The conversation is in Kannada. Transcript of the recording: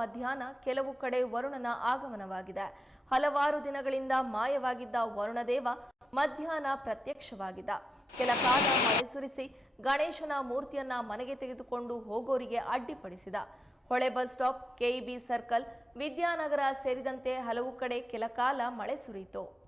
ಮಧ್ಯಾಹ್ನ ಕೆಲವು ಕಡೆ ವರುಣನ ಆಗಮನವಾಗಿದೆ. ಹಲವಾರು ದಿನಗಳಿಂದ ಮಾಯವಾಗಿದ್ದ ವರುಣದೇವ ಮಧ್ಯಾಹ್ನ ಪ್ರತ್ಯಕ್ಷವಾಗಿದ್ದ ಕೆಲ ಕಾಲ ಮಳೆ ಸುರಿಸಿ ಗಣೇಶನ ಮೂರ್ತಿಯನ್ನ ಮನೆಗೆ ತೆಗೆದುಕೊಂಡು ಹೋಗೋರಿಗೆ ಅಡ್ಡಿಪಡಿಸಿದ. ಹೊಳೆ bus stop, KEB circle, Vidyanagara ಸೇರಿದಂತೆ ಹಲವು ಕಡೆ ಕೆಲ ಕಾಲ ಮಳೆ ಸುರಿಯಿತು.